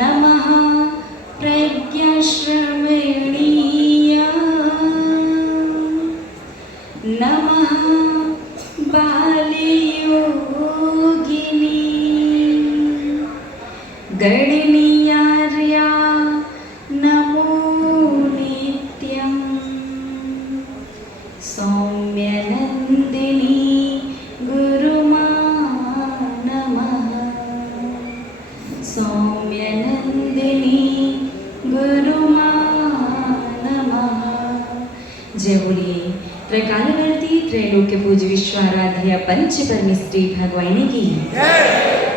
नमः प्रज्ञाश्रवणीय नमः बालयोगिनी गणनीयार्या नमो नित्यं सौम्यनन्दिनी गुरुमा नमः सौम्यनन्दिनी गुरुमा नमः। जय बोलिए त्रैकालवर्ती त्रैलोक्य पूज्य विश्वाराध्य पंच परमेष्ठी भगवानी की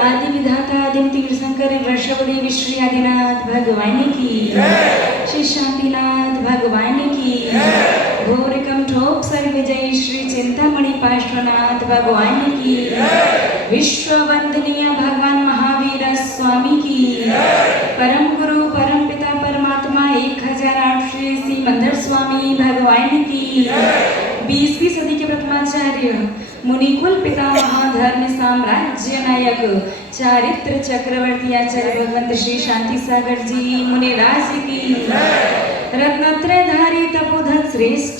आदि विधाता आदिम तीर्थंकर वर्षवड़ी विश्व आदिनाथ भगवानी की श्री शांतिनाथ भगवानी की घोरकम ठोक सर विजय श्री चिंतामणि पार्श्वनाथ भगवानी की विश्व वंदनीय भगवान महावीर स्वामी की परम गुरु परम पिता परमात्मा 1008 श्री सिमंदर स्वामी भगवान की 20वीं सदी के प्रथमाचार्य मुनिकुल पिता महाधर्म साम्राज्य नायक चारित्र चक्रवर्ती आचार्य भगवंत श्री शांति सागर जी मुनिराज की रत्नत्रयधारी तपोधन श्रेष्ठ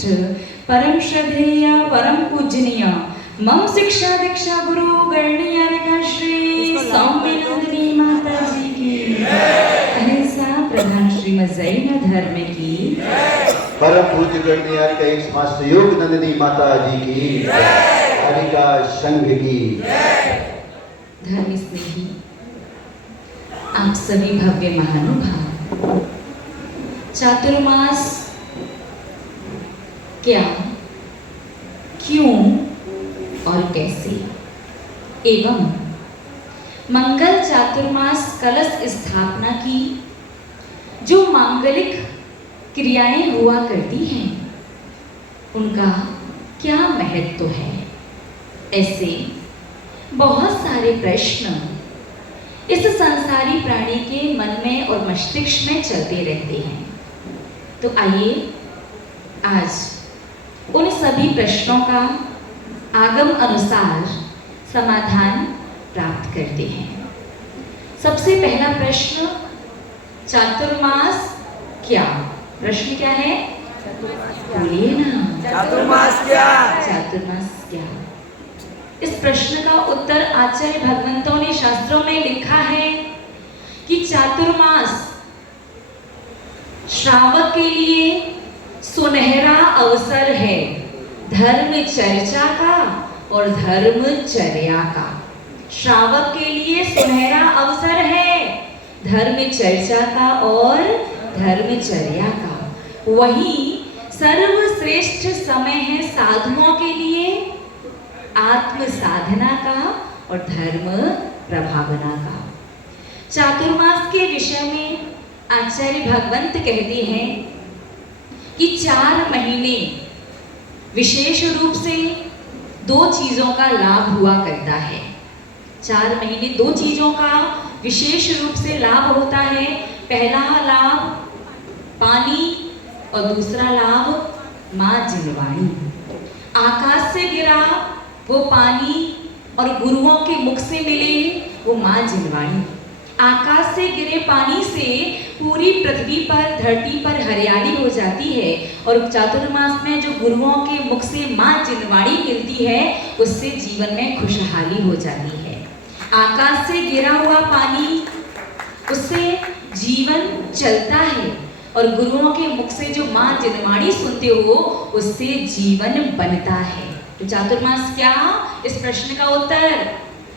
परम श्रद्धेय परम पूजनीय मम शिक्षा दीक्षा गुरु गणनीय श्री सौम्यनंदिनी माता जी की अहिंसा प्रधान श्रीमद जैन धर्म की परम पूज्य गणनीय समस्त योग नंदिनी माता जी की हरिका संघ की धर्म स्नेही आप सभी भव्य महानुभाव चातुर्मास क्या, क्यों और कैसे एवं मंगल चातुर्मास कलश स्थापना की जो मांगलिक क्रियाएं हुआ करती हैं उनका क्या महत्व है। ऐसे बहुत सारे प्रश्न इस संसारी प्राणी के मन में और मस्तिष्क में चलते रहते हैं। तो आइए आज उन सभी प्रश्नों का आगम अनुसार समाधान प्राप्त करते हैं। सबसे पहला प्रश्न चातुर्मास क्या? प्रश्न क्या है? बोलिए ना, चातुर्मास क्या? चातुर्मास क्या? इस प्रश्न का उत्तर आचार्य भगवंतों ने शास्त्रों में लिखा है कि चातुर्मास श्रावक के लिए सुनहरा अवसर है धर्म चर्चा का और धर्मचर्या का। श्रावक के लिए सुनहरा अवसर है धर्म चर्चा का और धर्मचर्या का। वही सर्वश्रेष्ठ समय है साधुओं के लिए आत्म साधना का और धर्म प्रभावना का। चातुर्मास के विषय में आचार्य भगवंत कहते हैं कि 4 महीने विशेष रूप से 2 चीजों का लाभ हुआ करता है। 4 महीने 2 चीजों का विशेष रूप से लाभ होता है। पहला लाभ पानी और दूसरा लाभ माँ जिनवाणी। आकाश से गिरा वो पानी और गुरुओं के मुख से मिले वो माँ जिनवाणी। आकाश से गिरे पानी से पूरी पृथ्वी पर धरती पर हरियाली हो जाती है और चातुर्मास में जो गुरुओं के मुख से माँ जिनवाणी मिलती है उससे जीवन में खुशहाली हो जाती है। आकाश से गिरा हुआ पानी उससे जीवन चलता है और गुरुओं के मुख से जो माँ जिनवाणी सुनते हो उससे जीवन बनता है। तो चातुर्मास क्या? इस प्रश्न का उत्तर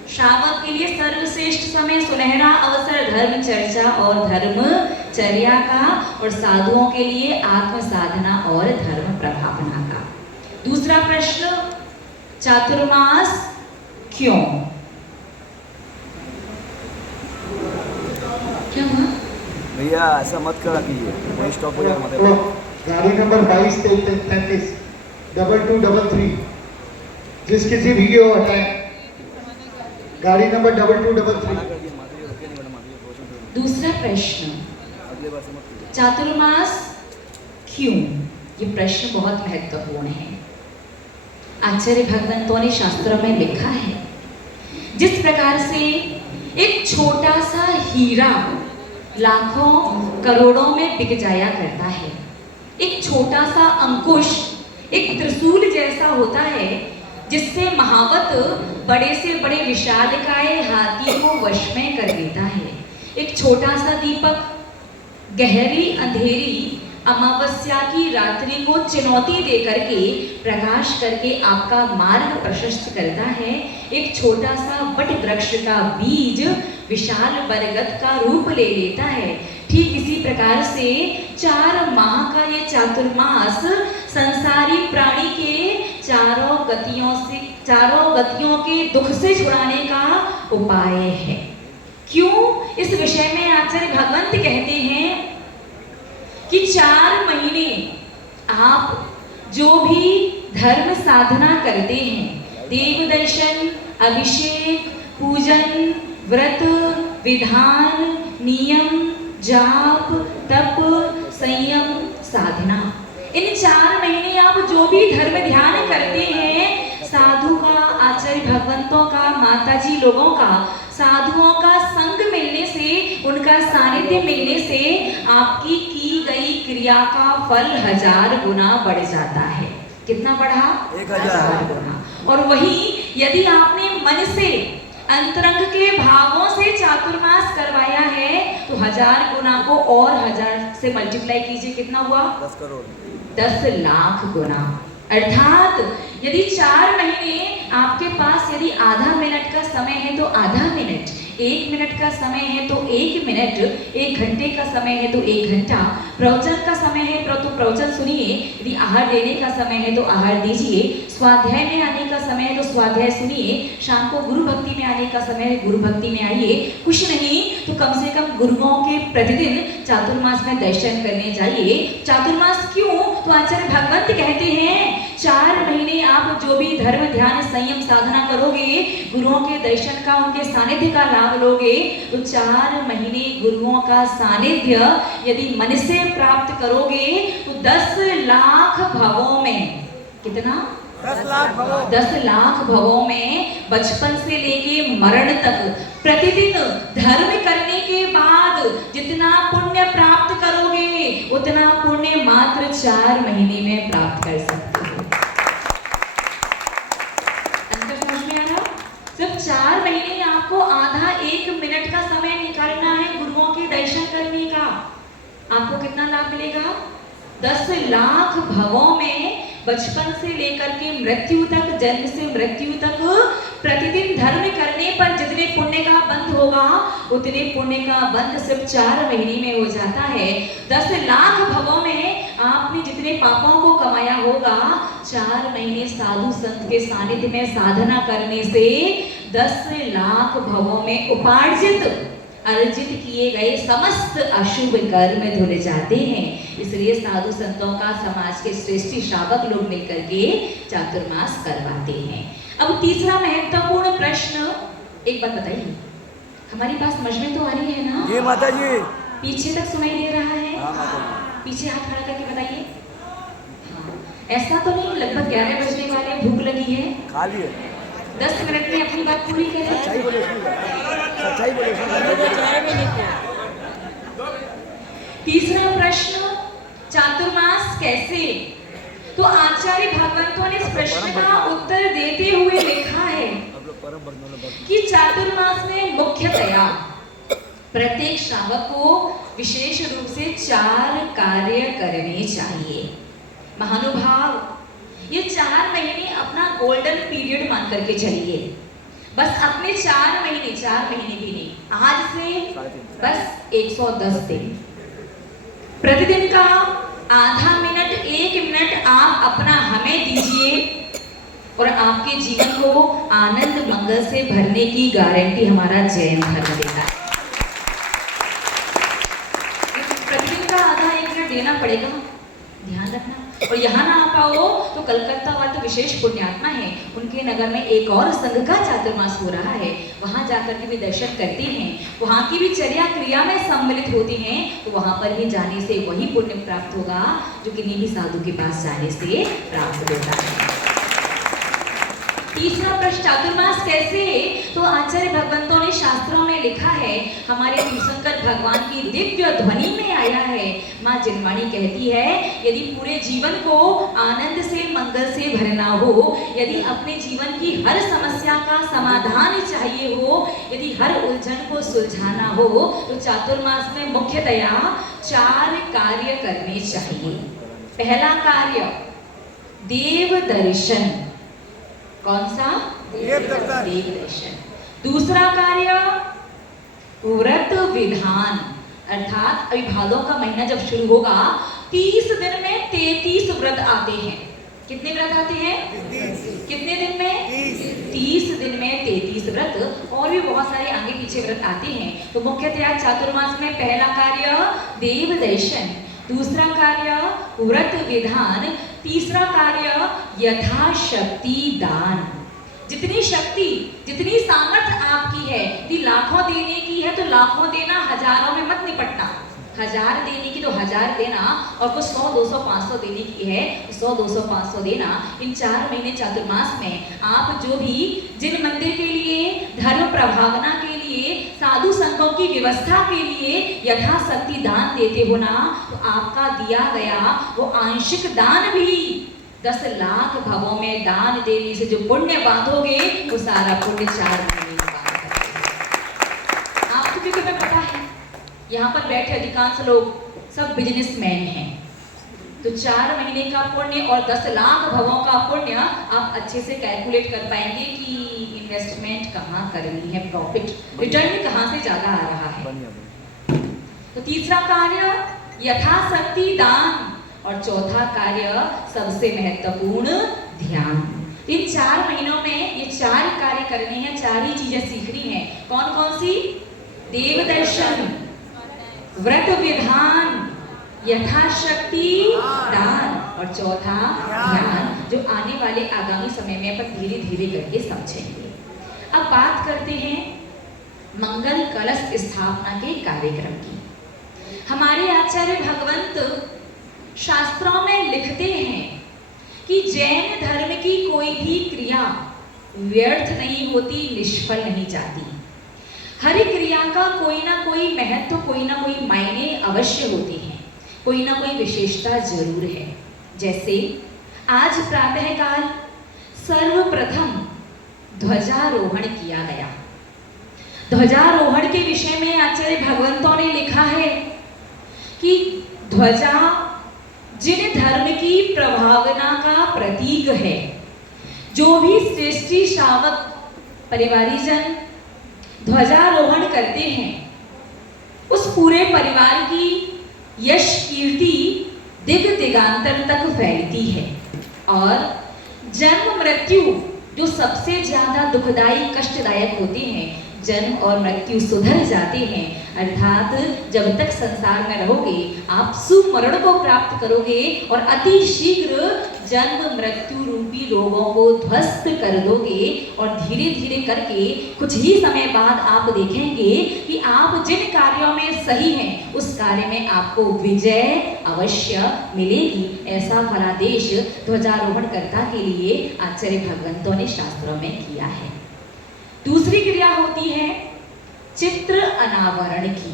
श्रावक के लिए सर्वश्रेष्ठ समय सुनहरा अवसर धर्म चर्चा और धर्मचर्या का, और साधुओं के लिए आत्म साधना और धर्म प्रभावना का। दूसरा प्रश्न, चातुर्मास क्यों? क्या हुआ भैया? ऐसा मत करा कीजिए, वही स्टॉप हो जाएगा। तो गाड़ी नंबर 2233 2233 जिस किसी भी को हटाएं, गाड़ी नंबर 2233। दूसरा प्रश्न, चातुर्मास क्यों? ये प्रश्न बहुत महत्वपूर्ण है। आचार्य भगवंतों ने शास्त्रों में लिखा है, जिस प्रकार से एक छोटा सा हीरा लाखों करोड़ों में बिक जाया करता है, एक छोटा सा अंकुश एक त्रिशूल जैसा होता है, जिससे महावत बड़े से बड़े विशालकाय हाथी को वश में कर देता है। एक छोटा सा दीपक गहरी अंधेरी अमावस्या की रात्रि को चुनौती दे करके प्रकाश करके आपका मार्ग प्रशस्त करता है। एक छोटा सा वट वृक्ष का बीज विशाल बरगद का रूप ले लेता है। ठीक इसी प्रकार से 4 माह का ये चातुर्मास संसारी प्राणी के चारों गतियों के दुख से छुड़ाने का उपाय है। क्यों? इस विषय में आचार्य भगवंत कहते हैं कि 4 महीने आप जो भी धर्म साधना करते हैं, देव दर्शन, अभिषेक, पूजन, व्रत, विधान, नियम, जाप, तप, संयम, साधना, इन 4 महीने आप जो भी धर्म ध्यान करते हैं, साधु का, आचार्य भगवंतों का, माताजी लोगों का, साधुओं का संग मिलने से, उनका सानिध्य मिलने से आपकी की गई क्रिया का फल 1000 गुना बढ़ जाता है। कितना बढ़ा? 1000 गुना। और वही यदि आपने मन से अंतरंग के भावों से चातुर्मास करवाया है तो 1000 गुना को और 1000 से मल्टीप्लाई कीजिए, कितना हुआ? 10 करोड़, 10 लाख गुना। अर्थात यदि 4 महीने आपके पास यदि आधा मिनट का समय है तो आधा मिनट, 1 मिनट का समय है तो 1 मिनट, 1 घंटे का समय है तो 1 घंटा, प्रवचन का समय है तो प्रवचन सुनिए, यदि आहार देने का समय है तो आहार दीजिए, स्वाध्याय में आने का समय है तो स्वाध्याय सुनिए, शाम को गुरु भक्ति में आने का समय है गुरु भक्ति में आइए, कुछ नहीं तो कम से कम गुरुओं के प्रतिदिन चातुर्मास में दर्शन करने जाइए। चातुर्मास क्यों? तो आचार्य भगवंत कहते हैं 4 महीने आप जो भी धर्म ध्यान संयम साधना करोगे, गुरुओं के दर्शन का, उनके सानिध्य का लाभ लोगे, तो 4 महीने गुरुओं का सानिध्य यदि मन से प्राप्त करोगे तो 10 लाख भवों में, कितना? 10 लाख भवों, 10 लाख भवों में बचपन से लेके मरण तक प्रतिदिन धर्म करने के बाद जितना पुण्य प्राप्त करोगे उतना पुण्य मात्र 4 महीने में प्राप्त कर सकते हो। अंतर समझ में आ रहा? सिर्फ 4 महीने आपको आधा 1 मिनट का समय निकालना है गुरुओं के दर्शन करने का। आपको कितना लाभ मिलेगा? 10 लाख भवों में बचपन से लेकर के मृत्यु तक, जन्म से मृत्यु तक प्रतिदिन धर्म करने पर जितने पुण्य का बंध होगा उतने पुण्य का बंध सिर्फ 4 महीने में हो जाता है। 10 लाख भवों में आपने जितने पापों को कमाया होगा 4 महीने साधु संत के सानिध्य में साधना करने से 10 लाख भवों में उपार्जित अर्जित किए गए समस्त अशुभ कर्म धुल जाते हैं। इसलिए साधु संतों का समाज के श्रेष्ठ श्रावक लोग मिलकर के चातुर्मास करवाते हैं। अब तीसरा महत्वपूर्ण प्रश्न, एक बात बताइए, हमारी बात समझ में तो आ रही है ना? जी माता जी। पीछे तक सुनाई दे रहा है? हाँ माता जी। पीछे हाथ खड़ा करके बताइए। हाँ। ऐसा तो नहीं लगभग 11 बजने वाले, भूख लगी है, खा लिए? 10 मिनट में अपनी बात पूरी करें। सच्चाई बोले, सच्चाई बोले। तीसरा प्रश्न, चातुर्मास कैसे? तो आचार्य भगवंतों ने इस प्रश्न का उत्तर देते हुए लिखा है कि चातुर्मास में मुख्यतया प्रत्येक श्रावक को विशेष रूप से 4 कार्य करने चाहिए। महानुभाव, ये 4 महीने अपना गोल्डन पीरियड मान करके चलिए। बस अपने 4 महीने भी नहीं, आज से बस 110 दिन, प्रतिदिन का आधा मिनट 1 मिनट आप अपना हमें दीजिए और आपके जीवन को आनंद मंगल से भरने की गारंटी हमारा जैन धर्म देता है। प्रतिदिन का आधा 1 मिनट देना पड़ेगा, ध्यान रखना। और यहाँ ना आ पाओ तो कलकत्ता वाले तो विशेष पुण्यात्मा है, उनके नगर में एक और संघ का चातुर्मास हो रहा है, वहां जाकर के भी दर्शन करते हैं, वहां की भी चर्या क्रिया में सम्मिलित होते हैं, तो वहां पर भी जाने से वही पुण्य प्राप्त होगा जो किन्हीं भी साधु के पास जाने से प्राप्त होता है। तीसरा प्रश्न, चातुर्मास कैसे? तो आचार्य भगवंतों ने शास्त्रों में लिखा है, हमारे तीर्थंकर भगवान की दिव्य ध्वनि में आया है। माँ जिनवाणी कहती है, यदि पूरे जीवन को आनंद से मंगल से भरना हो, यदि अपने जीवन की हर समस्या का समाधान चाहिए हो, यदि हर उलझन को सुलझाना हो, तो चातुर्मास में मुख्यतया 4 कार्य करने चाहिए। पहला कार्य देव दर्शन। कौन सा? देव दर्शन। दूसरा कार्य व्रत विधान, अर्थात अभी भादों का महीना जब शुरू होगा 30 दिन में 33 व्रत आते हैं। कितने व्रत आते हैं? 30। कितने दिन में? 30 दिन में 33 व्रत, और भी बहुत सारे आगे पीछे व्रत आते हैं। तो मुख्यतया चातुर्मास में पहला कार्य देव दर्शन, दूसरा कार्य व्रत विधान, तीसरा कार्य यथाशक्ति दान। जितनी शक्ति, जितनी सामर्थ्य आपकी है, यदि लाखों देने की है तो लाखों देना, हजारों में मत निपटना। 1000 देने की तो 1000 देना, और कुछ 100, 200, 500 देने की है 100, 200, 500 देना। इन 4 महीने चातुर्मास में आप जो भी जिन मंदिर के लिए, धर्म प्रभावना के लिए, साधु संतों की व्यवस्था के लिए यथाशक्ति दान देते हो ना, तो आपका दिया गया वो आंशिक दान भी 10 लाख भवों में दान देने से जो पुण्य बांधोगे, वो सारा पुण्य 4 महीने में बांध। आपको भी तुम्हें पता है, यहाँ पर बैठे अधिकांश लोग सब बिजनेसमैन हैं, तो 4 महीने का पुण्य और 10 लाख भवों का पुण्य आप अच्छे से कैलकुलेट कर पाएंगे कि इन्वेस्टमेंट कहाँ करनी है, प्रॉफिट रिटर्न कहाँ से ज्यादा आ रहा है। तो तीसरा कार्य यथाशक्ति दान, और चौथा कार्य सबसे महत्वपूर्ण ध्यान। इन 4 महीनों में ये 4 कार्य करने हैं, 4 ही चीजें सीखनी है। कौन कौन सी? देव दर्शन, व्रत विधान, यथाशक्ति दान, और चौथा ध्यान, जो आने वाले आगामी समय में अपन धीरे धीरे करके समझेंगे। अब बात करते हैं मंगल कलश स्थापना के कार्यक्रम की। हमारे आचार्य भगवंत शास्त्रों में लिखते हैं कि जैन धर्म की कोई भी क्रिया व्यर्थ नहीं होती, निष्फल नहीं जाती। हर क्रिया का कोई ना कोई महत्व, कोई ना कोई मायने अवश्य होते हैं, कोई ना कोई विशेषता जरूर है। जैसे आज प्रातःकाल सर्वप्रथम ध्वजारोहण किया गया। ध्वजारोहण के विषय में आचार्य भगवंतों ने लिखा है कि ध्वजा जिन धर्म की प्रभावना का प्रतीक है, जो भी सृष्टि शावक परिवारीजन ध्वजारोहण करते हैं, उस पूरे परिवार की यश कीर्ति दिग दिगांतर तक फैलती है। और जन्म मृत्यु जो सबसे ज्यादा दुखदाई कष्टदायक होते हैं, जन्म और मृत्यु सुधर जाते हैं। अर्थात जब तक संसार में रहोगे आप सुमरण को प्राप्त करोगे और अति शीघ्र जन्म मृत्यु रूपी रोगों को ध्वस्त कर दोगे, और धीरे धीरे करके कुछ ही समय बाद आप देखेंगे कि आप जिन कार्यों में सही हैं उस कार्य में आपको विजय अवश्य मिलेगी। ऐसा फलादेश ध्वजारोहणकर्ता के लिए आचार्य भगवंतों ने शास्त्रों में किया है। दूसरी क्रिया होती है चित्र अनावरण की।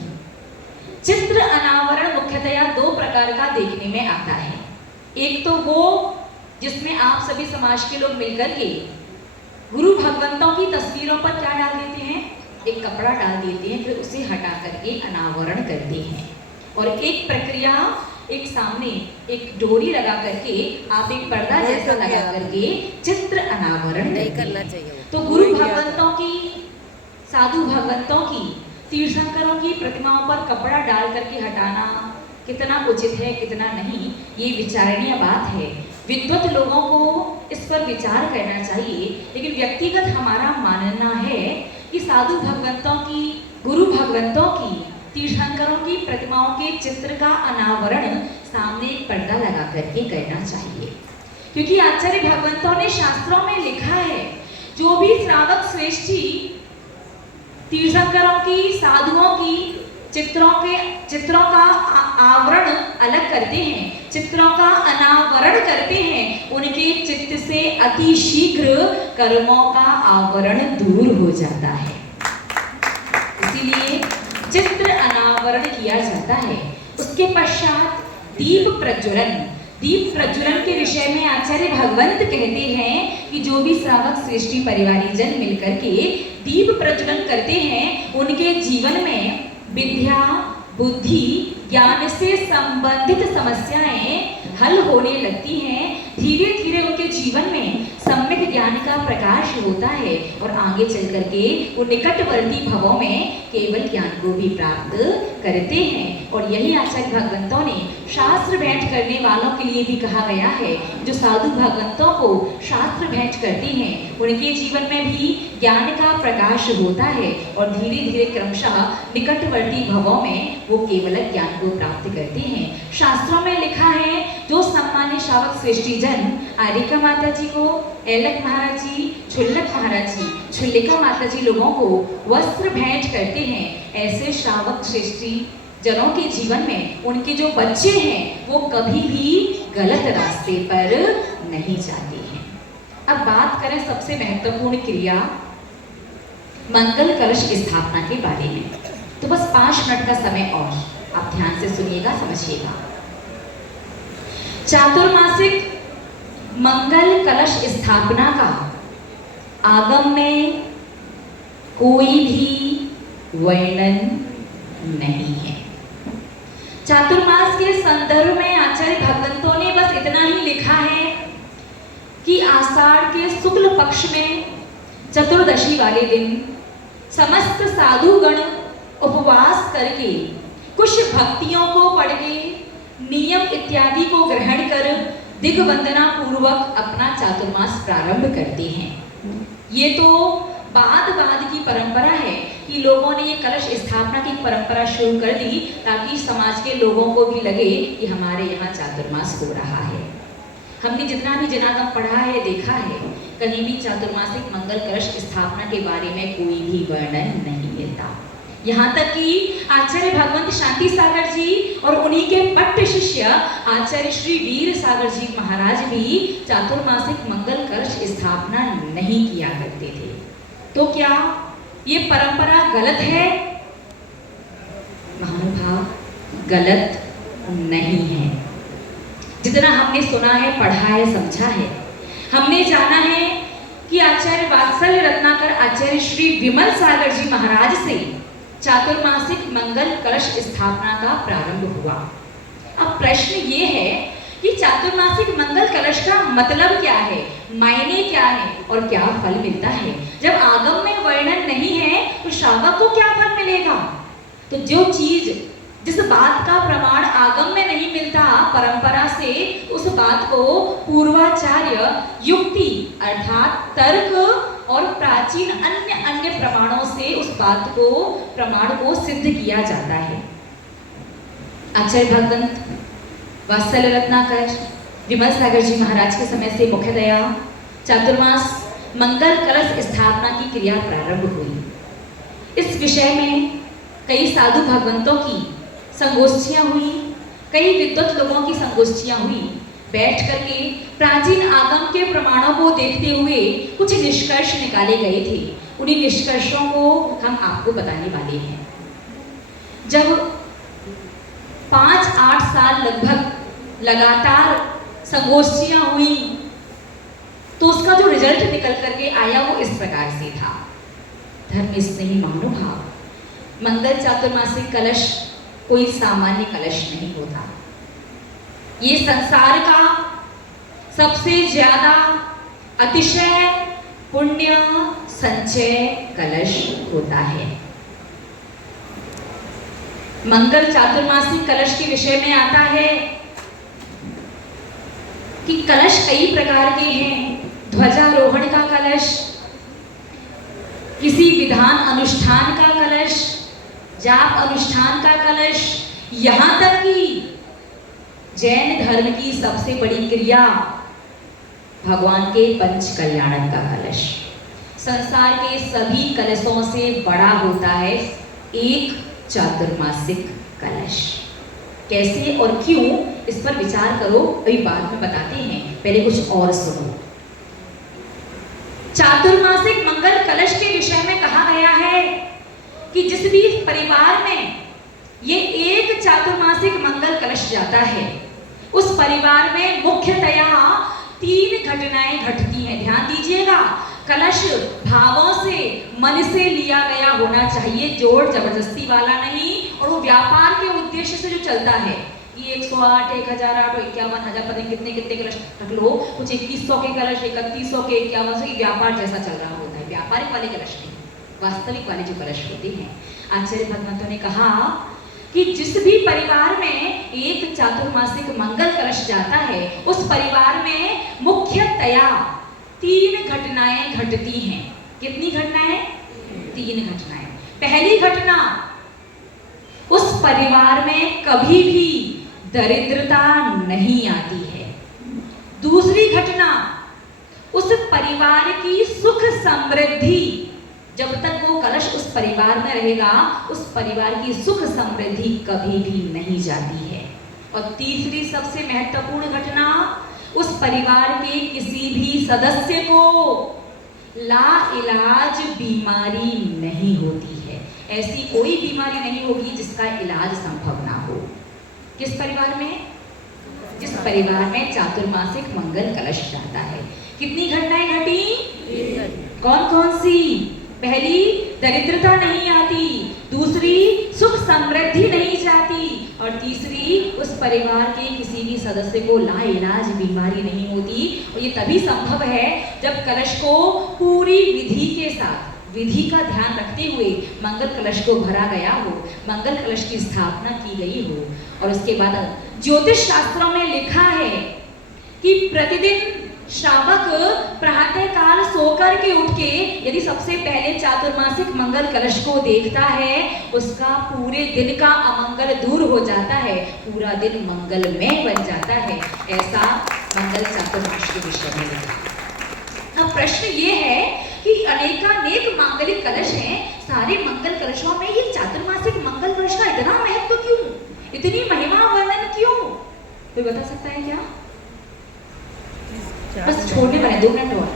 चित्र अनावरण मुख्यतया 2 प्रकार का देखने में आता है। एक तो वो जिसमें आप सभी समाज के लोग मिलकर के गुरु भगवंतों की तस्वीरों पर क्या डाल देते हैं, एक कपड़ा डाल देते हैं, फिर उसे हटा करके अनावरण करते हैं। और एक प्रक्रिया, एक सामने एक डोरी लगा करके आप एक पर्दा जैसा लगा करके चित्र अनावरण नहीं करना चाहिए। तो गुरु भगवंतों की, साधु भगवंतों की, तीर्थंकरों की प्रतिमाओं पर कपड़ा डाल करके हटाना कितना उचित है कितना नहीं, ये विचारणीय बात है। विद्वत लोगों को इस पर विचार करना चाहिए। लेकिन व्यक्तिगत हमारा मानना है कि साधु भगवंतों की, गुरु भगवंतों की, तीर्थंकरों की प्रतिमाओं के चित्र का अनावरण सामने एक पर्दा लगा करके करना चाहिए। क्योंकि आचार्य भगवंतों ने शास्त्रों में लिखा है, जो भी श्रावक श्रेष्ठी तीर्थंकरों की, साधुओं की चित्रों का आवरण अलग करते हैं, चित्रों का अनावरण करते हैं, उनके चित्त से अति शीघ्र कर्मों का आवरण दूर हो जाता है। इसीलिए चित्र अनावरण किया जाता है। उसके पश्चात दीप प्रज्वलन के विषय में आचार्य भगवंत कहते हैं कि जो भी श्रावक श्रेष्ठी परिवारीजन मिलकर के दीप प्रज्वलन करते हैं, उनके जीवन में विद्या, बुद्धि, ज्ञान से संबंधित समस्याएं हल होने लगती हैं। धीरे धीरे उनके जीवन में सम्यक ज्ञान का प्रकाश होता है और आगे चल करके वो निकटवर्ती भवों में केवल ज्ञान को भी प्राप्त करते हैं। और यही आचार्य भगवंतों ने शास्त्र भेंट करने वालों के लिए भी कहा गया है। जो साधु भगवंतों को शास्त्र भेंट करते हैं, उनके जीवन में भी ज्ञान का प्रकाश होता है और धीरे धीरे क्रमशः निकटवर्ती भवों में वो केवल ज्ञान को प्राप्त करते हैं। शास्त्रों में लिखा है, जो सम्मान्य श्रावक श्रेष्ठी जन आरिका माता जी को, ऐलक महाराज जी, छुल्लक महाराज जी, छुल्लिका माता जी लोगों को वस्त्र भेंट करते हैं, ऐसे श्रावक श्रेष्ठी जनों के जीवन में उनके जो बच्चे हैं वो कभी भी गलत रास्ते पर नहीं जाते हैं। अब बात करें सबसे महत्वपूर्ण क्रिया मंगल कलश स्थापना के बारे में, तो बस 5 मिनट का समय और आप ध्यान से सुनिएगा, समझिएगा। चातुर्मासिक मंगल कलश स्थापना का आगम में कोई भी वर्णन नहीं है। चातुर्मास के संदर्भ में आचार्य भगवंतों ने बस इतना ही लिखा है कि आषाढ़ के शुक्ल पक्ष में चतुर्दशी वाले दिन समस्त साधुगण उपवास करके कुछ भक्तियों को पढ़ के नियम इत्यादि को ग्रहण कर दिग्वंदना पूर्वक अपना चातुर्मास प्रारंभ करते हैं। ये तो बाद की परंपरा है कि लोगों ने ये कलश स्थापना की परंपरा शुरू कर दी ताकि समाज के लोगों को भी लगे कि हमारे यहाँ चातुर्मास हो रहा है। हमने जितना भी जनागम पढ़ा है, देखा है, कहीं भी चातुर्मासिक मंगल कलश स्थापना के बारे में कोई भी वर्णन नहीं मिलता। यहाँ तक कि आचार्य भगवंत शांति सागर जी और उन्हीं के पट्ट शिष्य आचार्य श्री वीर सागर जी महाराज भी चातुर्मासिक मंगल कलश स्थापना नहीं किया करते थे। तो क्या ये परंपरा गलत है? महानुभाव, गलत नहीं है। जितना हमने सुना है, पढ़ा है, समझा है, हमने जाना है कि आचार्य वात्सल्य रत्नाकर आचार्य श्री विमल सागर जी महाराज से चातुर्मासिक मंगल कलश स्थापना का प्रारंभ हुआ। अब प्रश्न ये है कि चातुर्मासिक मंगल कलश का मतलब क्या है, मायने क्या है और क्या फल मिलता है? जब आगम में वर्णन नहीं है तो श्रावक को क्या फल मिलेगा? तो जो चीज, जिस बात का प्रमाण आगम में नहीं मिलता परंपरा से, उस बात को पूर्वाचार्य युक्ति अर्थात तर्क और प्राचीन अन्य प्रमाणों से उस बात को, प्रमाण को सिद्ध किया जाता है। आचार्य भगवंत वात्सल्य रत्नाकर विमल सागर जी महाराज के समय से मुख्यतया चातुर्मास मंगल कलश स्थापना की क्रिया प्रारंभ हुई। इस विषय में कई साधु भगवंतों की संगोष्ठियां हुई, कई विद्वत लोगों की संगोष्ठियां हुई। बैठ करके प्राचीन आगम के प्रमाणों को देखते हुए कुछ निष्कर्ष निकाले गए थे। उन्हीं निष्कर्षों को हम आपको बताने वाले हैं। जब 5-8 साल लगभग लगातार संगोष्ठियां हुई तो उसका जो रिजल्ट निकल करके आया वो इस प्रकार से था। धर्म स्नेही महानुभाव, मंगल चातुर्मासिक कलश कोई सामान्य कलश नहीं होता। ये संसार का सबसे ज्यादा अतिशय पुण्य संचय कलश होता है। मंगल चातुर्मासिक कलश के विषय में आता है कि कलश कई प्रकार के हैं। ध्वजारोहण का कलश, किसी विधान अनुष्ठान का कलश, जाप अनुष्ठान का कलश, यहाँ तक कि जैन धर्म की सबसे बड़ी क्रिया भगवान के पंच कल्याणक का कलश। संसार के सभी कलशों से बड़ा होता है एक चातुर्मासिक कलश। कैसे और क्यों, इस पर विचार करो, अभी बाद में बताते हैं, पहले कुछ और सुनो। चातुर्मासिक मंगल कलश के विषय में कहा गया है कि जिस भी परिवार में ये एक चातुर्मासिक मंगल कलश जाता है, उस परिवार में मुख्यतया 3 घटनाएं घटती हैं। ध्यान दीजिएगा, कलश भावों से, मन से लिया गया होना चाहिए, जोर जबरदस्ती वाला नहीं, और वो व्यापार के उद्देश्य से जो चलता है कि 108, 1008, 51,000 पता नहीं कितने कितने कलश रख लो, कुछ 2100 के कलश, 3100 के, 5100 के, व्यापार जैसा चल रहा होता है। व्यापारिक वाले कलश नहीं, वास्तविक वाले जो कलश होते हैं। आचार्य भगवंतों ने कहा कि जिस भी परिवार में एक चातुर्मासिक मंगल कलश जाता है, उस परिवार में मुख्यतया 3 घटनाएं घटती हैं। कितनी घटनाएं? 3 घटनाएं। पहली घटना, उस परिवार में कभी भी दरिद्रता नहीं आती है। दूसरी घटना, उस परिवार की सुख समृद्धि, जब तक वो कलश उस परिवार में रहेगा, उस परिवार की सुख समृद्धि कभी भी नहीं जाती है। और तीसरी सबसे महत्वपूर्ण घटना, उस परिवार के किसी भी सदस्य को लाइलाज बीमारी नहीं होती है। ऐसी कोई बीमारी नहीं होगी जिसका इलाज संभव ना हो। किस परिवार में? जिस परिवार में चातुर्मासिक मंगल कलश जाता है। कितनी घटनाएं घटी? कौन कौन सी? पहली, दरिद्रता नहीं आती, दूसरी, सुख समृद्धि नहीं जाती, और तीसरी, उस परिवार के किसी भी सदस्य को लाइलाज बीमारी नहीं होती। और ये तभी संभव है जब कलश को पूरी विधि के साथ, विधि का ध्यान रखते हुए मंगल कलश को भरा गया हो, मंगल कलश की स्थापना की गई हो। और उसके बाद ज्योतिष शास्त्रों में लिखा है कि प्रतिदिन श्रावक प्रातः काल सोकर के उठ के यदि सबसे पहले चातुर्मासिक मंगल कलश को देखता है, उसका पूरे दिन का अमंगल दूर हो जाता है, पूरा दिन मंगलमय बन जाता है। ऐसा मंगल चातुर्मास के विषय में लिखा। अब प्रश्न ये है कि अनेकानेक मांगलिक कलश हैं, सारे मंगल कलशों में ये चातुर्मासिक मंगल कलश का इतना महत्व क्यों, इतनी महिमा वर्णन क्यों? कोई बता सकता है क्या? बस छोड़ने वाले 2 मिनट और।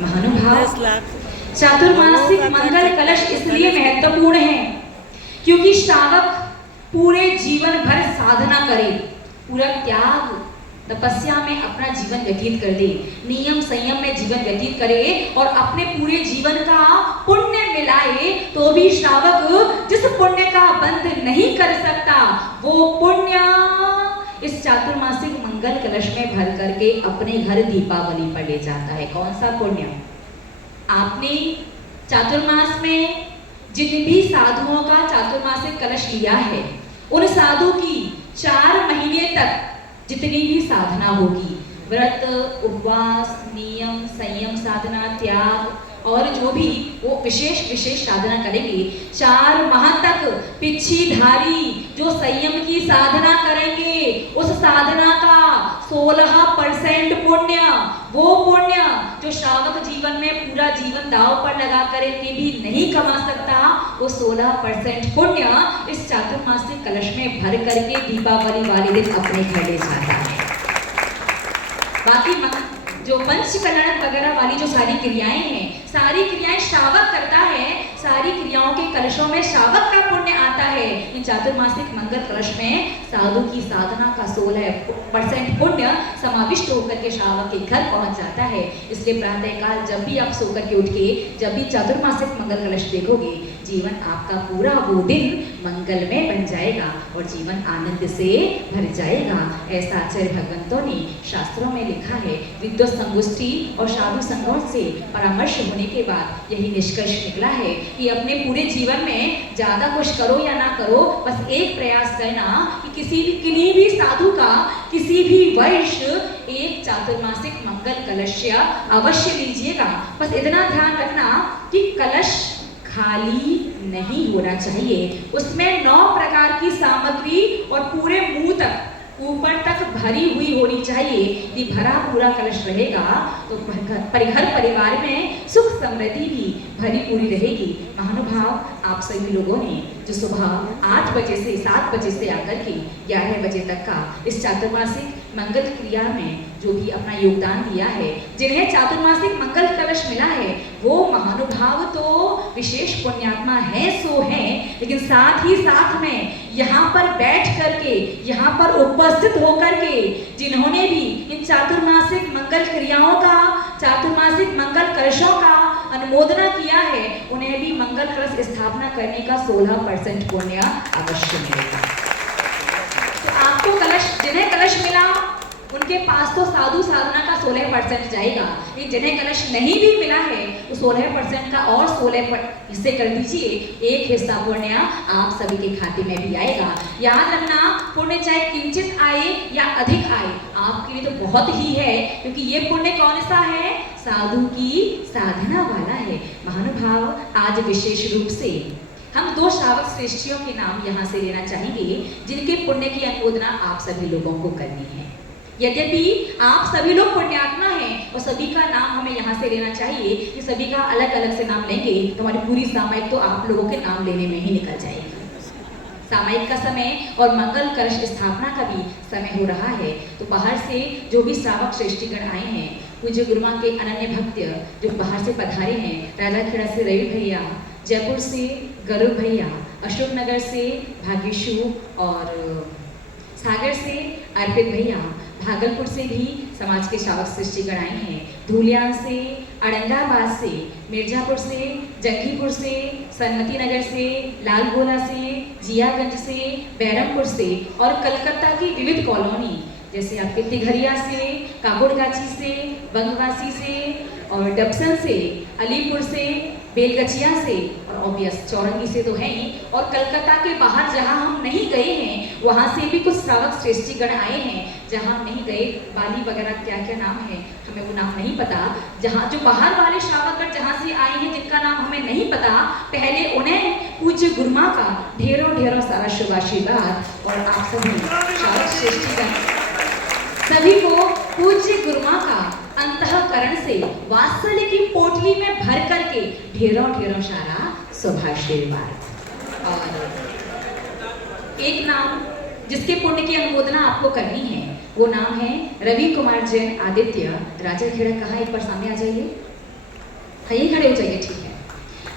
महानुभाव, चातुर्मासिक मंगल कलश इसलिए महत्वपूर्ण है क्योंकि श्रावक पूरे जीवन भर साधना करे, पूरा त्याग तपस्या में अपना जीवन व्यतीत कर दे, नियम संयम में जीवन व्यतीत करे और अपने पूरे जीवन का पुण्य मिलाए, तो भी श्रावक जिस पुण्य का बंध नहीं कर सकता, वो पुण्य इस चातुर्मासिक मंगल कलश में भर करके अपने घर दीपावली पर ले जाता है। कौन सा पुण्य? आपने चातुर्मास में जिन भी साधुओं का चातुर्मासिक कलश लिया है, उन साधु की 4 महीने तक जितनी भी साधना होगी, व्रत, उपवास, नियम, संयम साधना, त्याग और जो भी वो विशेष साधना करेंगे, 4 माह तक पिछीधारी जो संयम की साधना करेंगे, उस साधना का 16% पुण्य, वो पुण्य जो श्रावक जीवन में पूरा जीवन दांव पर लगा करके भी नहीं कमा सकता, वो 16% पुण्य इस चातुर्मासिक कलश में भर करके दीपावली वाले दिन अपने घर ले जाता है। बाकी जो पंच कल्याण वगैरह वाली जो सारी क्रियाएं हैं, सारी क्रियाएं श्रावक करता है, सारी क्रियाओं के कलशों में श्रावक का पुण्य आता है। इन चातुर्मासिक मंगल कलश में साधु की साधना का 16% पुण्य समाविष्ट होकर के श्रावक के घर पहुंच जाता है। इसलिए प्रातः काल जब भी आप सोकर के उठ के जब भी चातुर्मासिक मंगल कलश देखोगे, जीवन आपका पूरा वो दिन मंगलमय बन जाएगा और जीवन आनंद से भर जाएगा। ऐसा आचार्य भगवंतों ने शास्त्रों में लिखा है। विद्वत संगोष्ठी और साधु संगों से परामर्श होने के बाद यही निष्कर्ष निकला है कि अपने पूरे जीवन में ज़्यादा कुछ करो या ना करो, बस एक प्रयास करना कि किन्हीं भी साधु का किसी भी वर्ष एक चातुर्मासिक मंगल कलश अवश्य लीजिएगा। बस इतना ध्यान रखना कि कलश खाली नहीं होना चाहिए, उसमें 9 प्रकार की सामग्री और पूरे मुंह तक ऊपर तक भरी हुई होनी चाहिए। यदि भरा पूरा कलश रहेगा तो घर परिवार में सुख समृद्धि भी भरी पूरी रहेगी। महानुभाव, आप सभी लोगों ने जो सुबह 8 बजे से 7 बजे से आकर के 11 बजे तक का इस चातुर्मासिक मंगल क्रिया में जो भी अपना योगदान दिया है, जिन्हें चातुर्मासिक मंगल कलश मिला है, वो महानुभाव तो विशेष पुण्यात्मा है सो है, लेकिन साथ ही साथ में यहाँ पर बैठ करके, यहाँ पर उपस्थित होकर के जिन्होंने भी इन चातुर्मासिक मंगल क्रियाओं का, चातुर्मासिक मंगल कलशों का अनुमोदना किया है, उन्हें भी मंगल कलश स्थापना करने का 16% पुण्य अवश्य मिलेगा। तो आपको कलश, जिन्हें कलश मिला उनके पास तो साधु साधना का 16% जाएगा, लेकिन जिन्हें कलश नहीं भी मिला है तो 16% का और 16 हिस्से कर दीजिए, एक हिस्सा पुण्य आप सभी के खाते में भी आएगा। याद रखना, पुण्य चाहे किंचित आए या अधिक आए, आपके लिए तो बहुत ही है, क्योंकि ये पुण्य कौन सा है? साधु की साधना वाला है। महानुभाव, आज विशेष रूप से हम 2 श्रावक श्रेष्ठियों के नाम यहाँ से लेना चाहेंगे, जिनके पुण्य की अनुमोदना आप सभी लोगों को करनी है। यद्यपि आप सभी लोग पुण्यात्मा हैं और सभी का नाम हमें यहाँ से लेना चाहिए, कि सभी का अलग अलग से नाम लेंगे तो हमारी पूरी सामायिक तो आप लोगों के नाम लेने में ही निकल जाएगी। सामायिक का समय और मंगल कलश स्थापना का भी समय हो रहा है। तो बाहर से जो भी श्रावक श्रेष्ठीगण आए हैं, पूज्य गुरुमा के अनन्य भक्त जो बाहर से पधारे हैं, राजाखेड़ा से रवि भैया, जयपुर से गरुड़ भैया, अशोकनगर से भाग्यशु और सागर से अर्पित भैया, भागलपुर से भी समाज के श्रावक श्रेष्ठीगण आए हैं, धूलियान से, औरंगाबाद से, मिर्जापुर से, जंगीपुर से, सन्मति नगर से, लालगोला से, जियागंज से, बैरमपुर से और कलकत्ता की विविध कॉलोनी जैसे आपके तिघरिया से, काबुड़गाची से, बंगवासी से और डबसन से, अलीपुर से, बेलगछिया से और ऑब्वियस चौरंगी से तो है ही, और कलकत्ता के बाहर जहां हम नहीं गए हैं वहां से भी कुछ श्रावक श्रेष्ठीगण आए हैं। जहां हम नहीं गए, बाली वगैरह क्या क्या नाम है हमें वो नाम नहीं पता, जहां जो बाहर वाले श्रावकगण जहां से आए हैं जिनका नाम हमें नहीं पता, पहले उन्हें पूज्य गुरुमा का ढेरों ढेरों सारा शुभ आशीर्वाद और आप सभी श्रावक श्रेष्ठीगण सभी को पूज्य गुरुमा का अंतःकरण से वात्सल्य की पोटली में भर करके ढेरों ढेरों सारा शुभाशीर्वाद। और एक नाम जिसके पुण्य की अनुमोदना आपको करनी है, वो नाम है रवि कुमार जैन आदित्य, राजाखेड़ा। कहाँ? एक बार सामने आ जाइए, यही खड़े हो जाइए, ठीक है।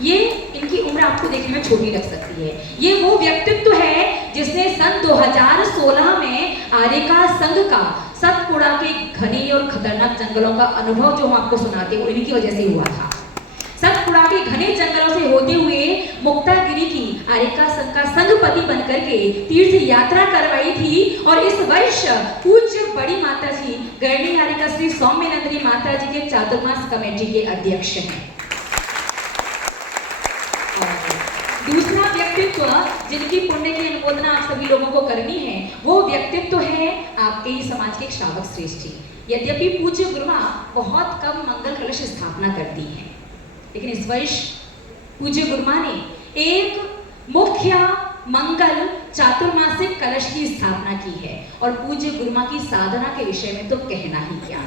ये इनकी उम्र आपको देखने में छोटी लग सकती है। ये वो व्यक्तित्व है जिसने सन 2016 में आर्यका संघ का सतपुड़ा के घने और खतरनाक जंगलों का अनुभव जो हम आपको सुनाते हैं वो इनकी वजह से हुआ था। सतपुड़ा के घने जंगलों से होते हुए मुक्तागिरी की आर्यका संघ का संघपति बनकर के तीर्थ यात्रा करवाई थी, और इस वर्ष पूज्य बड़ी माता जी गरणी आर्यका श्री सौम्यनंदिनी माता जी के चातुर्मास कमेटी के अध्यक्ष हैं। दूसरा व्यक्तित्व जिनकी पुण्य की अनुमोदना आप सभी लोगों को करनी है, वो व्यक्तित्व है आपके ही समाज के श्रावक श्रेष्ठी। यद्यपि पूज्य गुरुमा बहुत कम मंगल कलश स्थापना करती हैं, लेकिन इस वर्ष पूज्य गुरुमा ने एक मुख्य मंगल चातुर्मासिक कलश की स्थापना की है, और पूज्य गुरुमा की साधना के विषय में तो कहना ही क्या।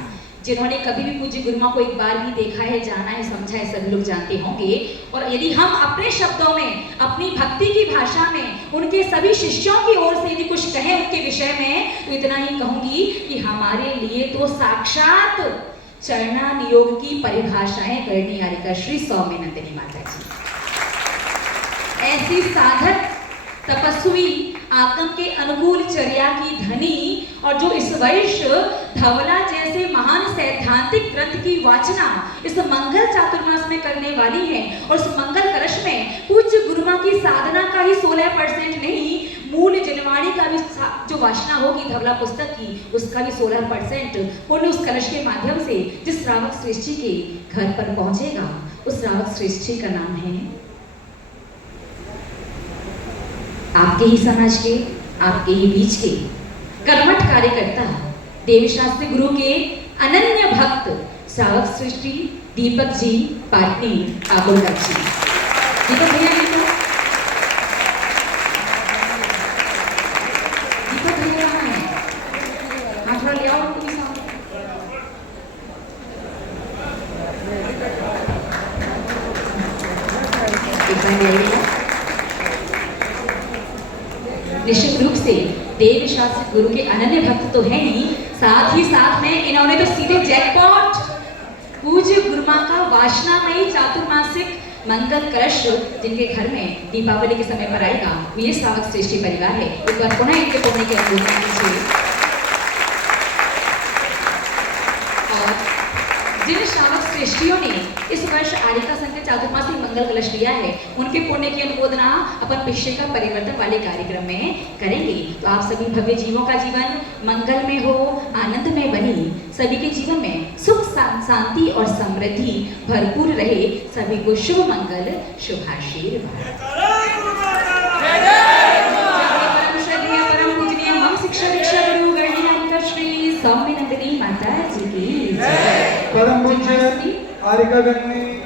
जिन्होंने कभी भी पूज्य गुरुमा को एक बार भी देखा है, जाना है, समझा है, सभी लोग जानते होंगे। और यदि हम अपने शब्दों में, अपनी भक्ति की भाषा में उनके सभी शिष्यों की ओर से यदि कुछ कहें उनके विषय में, तो इतना ही कहूंगी कि हमारे लिए तो साक्षात चरना नियोग की परिभाषाएं करनी आर्यका श्री सौम्यनंदिनी माता जी। ऐसी साधक, तपस्वी, आगम के अनुकूल चर्या की धनी, और जो इस वर्ष धवला जैसे महान सैद्धांतिक ग्रंथ की वाचना इस मंगल चातुर्मास में करने वाली है, और उस मंगल कलश में पूज्य गुरु ही 16% नहीं, मूल जनवाणी का भी जो वासना होगी धवला पुस्तक की, उसका भी 16% पुण्य उस कलश के माध्यम से जिस श्रावक श्रेष्ठी के घर पर पहुंचेगा, उस श्रावक श्रेष्ठी का नाम है आपके ही समाज के, आपके ही बीच के कर्मठ कार्यकर्ता, देवशास्त्री गुरु के अनन्य भक्त श्रावक श्रेष्ठी दीपक जी पाटनी आगोलकर जी। दीपक भैया कहाँ है? हाँ, थोड़ा ले आओ उनके साथ। निश्चित रूप से देव शास्त्री गुरु के अनन्य भक्त तो हैं ही, साथ ही साथ में इन्होंने तो सीधे जैकपॉट पूज्य गुरुमा का वासनामयी चातुर्मासिक मंगल कलश जिनके घर में दीपावली के समय पर आएगा, ये श्रावक श्रेष्ठी परिवार है। एक बार पुनः इनके पुण्य की अनुमोदना कीजिए। और जिन श्रावक श्रेष्ठियों ने इस वर्ष आरिका संघ के चातुर्मासिक मंगल कलश लिया है, उनके पुण्य की अनुमोदना अपन पिछले का परिवर्तन वाले कार्यक्रम में करेंगे। तो आप सभी भव्य जीवों का जीवन मंगल में हो, आनंद में बनी, सभी के जीवन में सुख शांति और समृद्धि भरपूर रहे, सभी को शुभ मंगल, शुभाशीर्वाद। परम श्रद्धेय परम पूजनीय हम शिक्षा दीक्षा गुरु गणिका श्री सौम्य नंदिनी माता जी की जय। परम पूज्य आरिका गण में